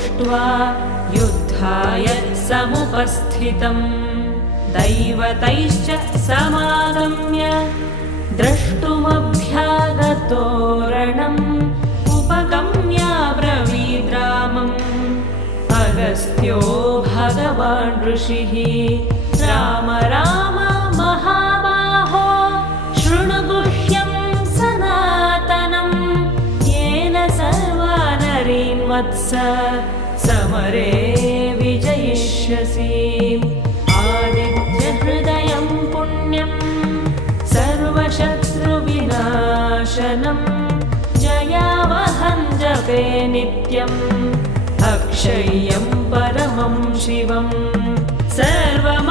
दृष्ट्वा युद्धाय समुपस्थितम् दैवतैश्च समागम्य द्रष्टुमभ्यागतोरणम् उपगम्याब्रवीद्रामम् अगस्त्यो भगवान् ऋषिः राम राम। वत्स समरे विजयिष्यसि आदित्यहृदयं पुण्यम् सर्वशत्रुविनाशनम् जयावहं जपे नित्यम् अक्षय्यं परमं शिवम् सर्वमङ्गल